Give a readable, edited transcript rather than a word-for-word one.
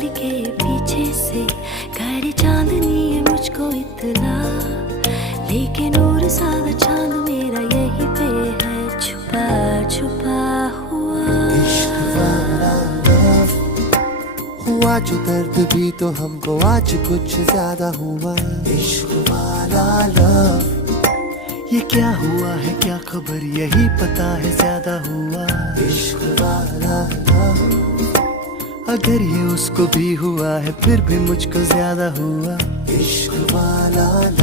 चाल के पीछे से करे चांदनी है मुझको इतना, लेकिन और सारा चांद मेरा यही पे है छुपा छुपा हुआ। इश्क वाला लव हुआ जो दर्द भी तो हमको आज कुछ ज्यादा हुआ। इश्क वाला लव ये क्या हुआ है क्या खबर यही पता है ज्यादा हुआ। इश्क वाला लव अगर ये उसको भी हुआ है फिर भी मुझको ज्यादा हुआ। इश्क वाला लव।